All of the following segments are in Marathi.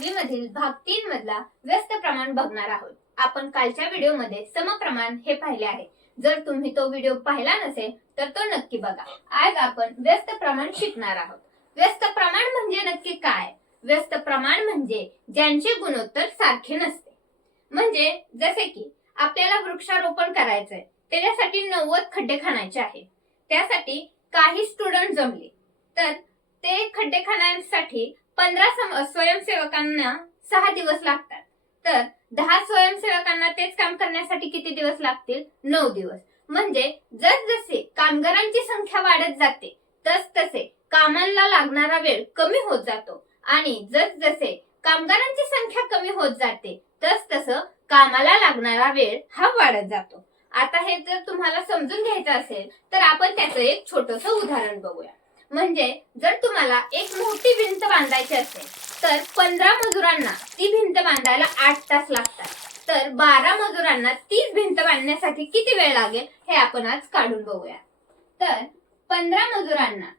5वी मधील भाग 3 मधला व्यस्त प्रमाण बघणार आहोत। आपण कालच्या व्हिडिओमध्ये समप्रमाण हे पाहिले आहे। जर तुम्ही तो व्हिडिओ पाहिला नसेल तर तो नक्की बघा। आज आपण व्यस्त प्रमाण शिकणार आहोत। व्यस्त प्रमाण म्हणजे नक्की काय? व्यस्त प्रमाण म्हणजे ज्यांचे गुणोत्तर सारखे नसते। म्हणजे जसे की आपल्याला वृक्षारोपण करायचंय, त्याच्यासाठी 90 खड्डे खणायचे आहे। त्यासाठी काही स्टुडंट जमले तर ते खड्डे खणण्यासाठी 15 स्वयंसेवकांना 6 दिवस लागतात। तर 10 स्वयंसेवकांना तेच काम करण्यासाठी किती दिवस लागतील? 9 दिवस। म्हणजे जसजसे कामगारांची संख्या वाढत जाते तसतसे कामाला लागणारा वेळ कमी होत जातो आणि जसजसे कामगारांची संख्या कमी होत जाते तसतसं कामाला लागणारा वेळ हा वाढत जातो। आता हे जर तुम्हाला समजून घ्यायचं असेल तर आपण त्याचं एक छोटंसं उदाहरण बघूया। म्हणजे जर तुम्हाला एक मोठी भिंत बांधायची असेल तर 15 मजुरांना ती भिंत बांधायला 8 तास लागतात। तर 12 मजुरांना तीच भिंत बांधण्यासाठी किती वेळ लागेल हे आपण आज काढून बघूया। तर 15 मजुरांना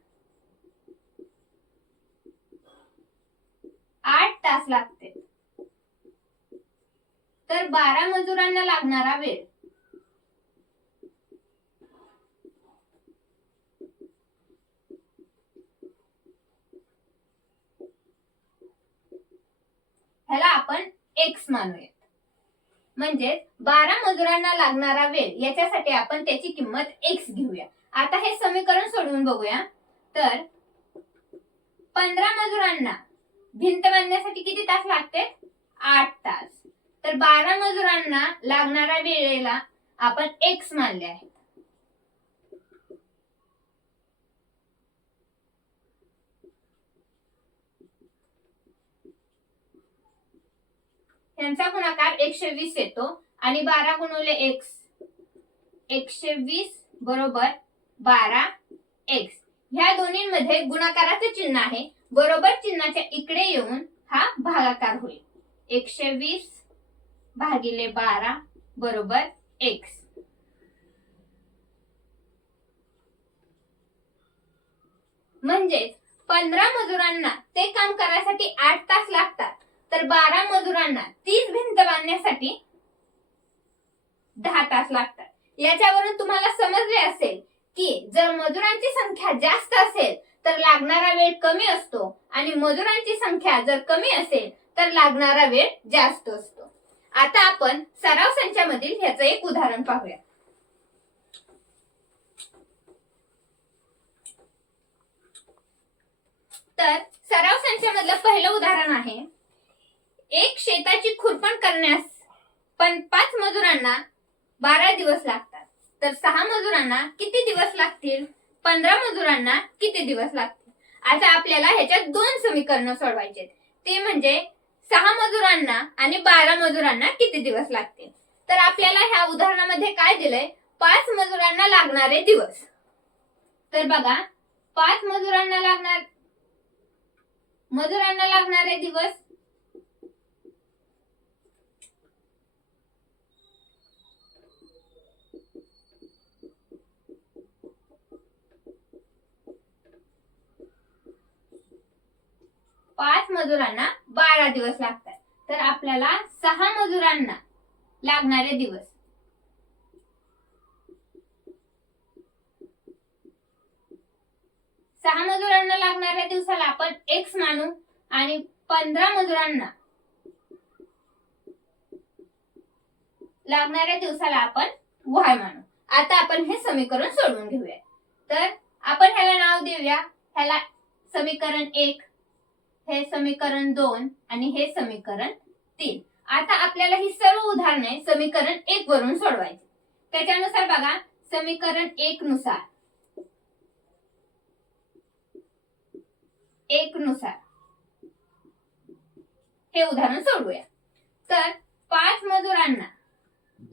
8 तास लागते, तर 12 मजुरांना लागणारा वेळ ह्याला आपण x मानूया। म्हणजे 12 मजुरांना लागणारा वेळ याच्यासाठी आपण त्याची किंमत x घेऊया। आता हे समीकरण सोडवून बघूया। तर 15 मजुरांना भिंत बांधण्यासाठी किती तास लागते? 8 तास। तर 12 मजुरांना लागणाऱ्या वेळेला आपण x मानले आहे। यांचा गुणाकार 120 येतो आणि 12 गुणिले x 120 बरोबर 12x। ह्या दोन्हींमध्ये गुणाकाराचे चिन्ह आहे, बरोबर चिन्हाच्या इकडे येऊन हा भागाकार होईल। 120 भागिले 12 बरोबर x। म्हणजेच 15 मजुरांना ते काम करायसाठी 8 तास लागतात, तर 12 मजुरांना तीच भिंत बांधण्यासाठी 10 तास लागतात। याच्यावरून तुम्हाला समजले असेल की जर मजुरांची संख्या जास्त असेल तर लागणारा वेळ कमी असतो आणि मजुरांची संख्या जर कमी असेल तर लागणारा वेळ जास्त असतो। आता आपण सराव संचामधील ह्याचं एक उदाहरण पाहूया। तर सराव संचामधलं पहिलं उदाहरण आहे, एक शेताची खुरपण करण्यास 5 मजुरांना 12 दिवस लागतात, तर 6 मजुरांना किती दिवस लागतील? 15 मजुरांना किती दिवस लागतील? आता आपल्याला ह्याच्यात 2 समीकरण सोडवायचे, ते म्हणजे 6 मजुरांना आणि 12 मजुरांना किती दिवस लागतील। तर आपल्याला ह्या उदाहरणामध्ये काय दिलंय? 5 मजुरांना लागणारे दिवस। तर बघा, 5 मजुरांना लागणारे दिवस पाच मजुरांना 12 दिवस लागतात, तर आपल्याला 6 मजुरांना लागणारे दिवस लागणाऱ्या दिवसाला आपण x मानू आणि 15 मजुरांना लागणाऱ्या दिवसाला आपण y मानू। आता आपण हे समीकरण सोडवून घेऊया। तर आपण ह्याला नाव देऊया, ह्याला समीकरण 1, हे समीकरण 2 आणि हे समीकरण 3। आता आपल्याला ही सर्व उदाहरणे समीकरण 1 वरून सोडवायची। त्याच्यानुसार बघा, समीकरण 1 नुसार हे उदाहरण सोडवूया। तर 5 मजुरांना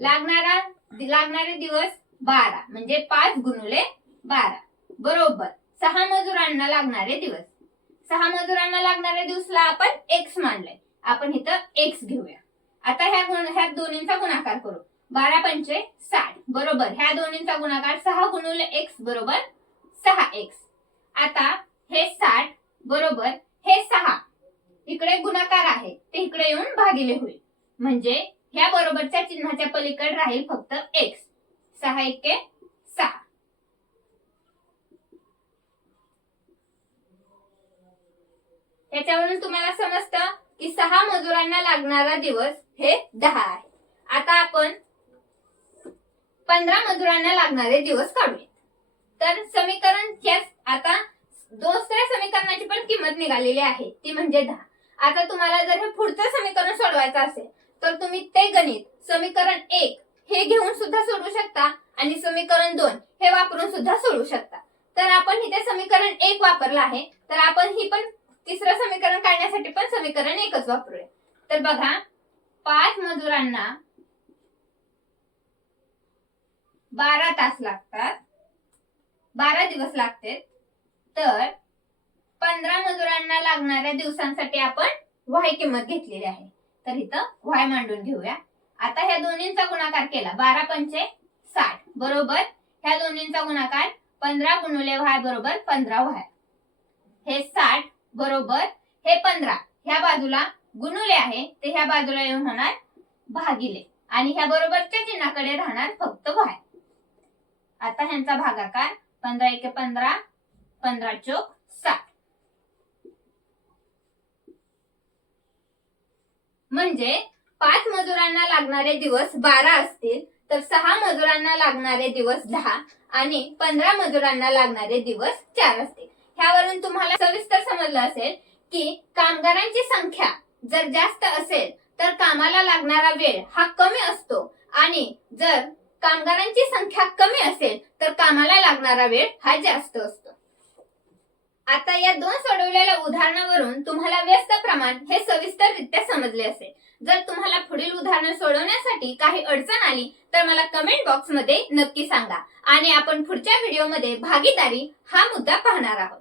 लागणारे दिवस 12, म्हणजे 5 गुणिले 12 बरोबर 6 मजुरांना लागणारे दिवस। 6 मजुरांना लागणाऱ्या दिवसाला आपण x मानले, आपण इथं x घेऊया। आता ह्या दोन्हींचा गुणाकार करू, 12 पंचे 60 बरोबर ह्या दोन्हींचा गुणाकार 6 गुणिले x बरोबर 6x। आता हे 60 बरोबर हे 6 इकडे गुणाकार आहे ते इकडे येऊन भागिले होईल. म्हणजे ह्या बरोबरच्या चिन्हाच्या पलीकडे राहील फक्त एक्स. 6 एके 6. याच्यावरून तुम्हाला समजतं की 6 मजुरांना लागणारा दिवस हे 10 आहे. आता आपण 15 मजुरांना लागणारे दिवस काढूया. तर समीकरण आता दुसऱ्या समीकरणाची पण किंमत निघालेली आहे ती म्हणजे 10. आता तुम्हाला जर हे पुढचं समीकरण सोडवायचं असेल तर तुम्ही ते गणित समीकरण 1 हे घेऊन सुद्धा सोडवू शकता आणि समीकरण 2 हे वापरून सुद्धा सोडवू शकता. तर आपण इथे समीकरण 1 वापरलं आहे तर आपण ही पण तिसरं समीकरण काढण्यासाठी पण समीकरण 1च वापरूया. तर बघा 5 मजुरांना 12 तास लागतात, 12 दिवस लागतात. तर 15 मजुरांना लागणाऱ्या दिवसांसाठी आपण y किंमत घेतलेली आहे. तर इथं y मांडून घेऊया. आता ह्या दोन्हींचा गुणाकार केला 12 पंचे 60 बरोबर ह्या दोन्हींचा गुणाकार 15 गुणिले y बरोबर 15y. हे 60 बरोबर हे 15 ह्या बाजूला गुणुले आहे ते ह्या बाजूला येऊन होणार भागिले आणि ह्या बरोबरच्या चिन्हाकडे राहणार फक्त y. आता ह्यांचा भागाकार 15 एके 15 15 चौक 60. म्हणजे 5 मजुरांना लागणारे दिवस 12 असतील तर 6 मजुरांना लागणारे दिवस 10 आणि 15 मजुरांना लागणारे दिवस 4 असतील. ह्यावरून तुम्हाला सविस्तर समजलं असेल की कामगारांची संख्या जर जास्त असेल तर कामाला लागणारा वेळ हा कमी असतो आणि जर कामगारांची संख्या कमी असेल तर कामाला लागणारा वेळ हा जास्त असतो. आता या दोन सोडवलेल्या उदाहरणावरून तुम्हाला व्यस्त प्रमाण हे सविस्तररित्या समजले असेल. जर तुम्हाला पुढील उदाहरण सोडवण्यासाठी काही अडचण आली तर मला कमेंट बॉक्स मध्ये नक्की सांगा आणि आपण पुढच्या व्हिडिओमध्ये भागीदारी हा मुद्दा पाहणार आहोत.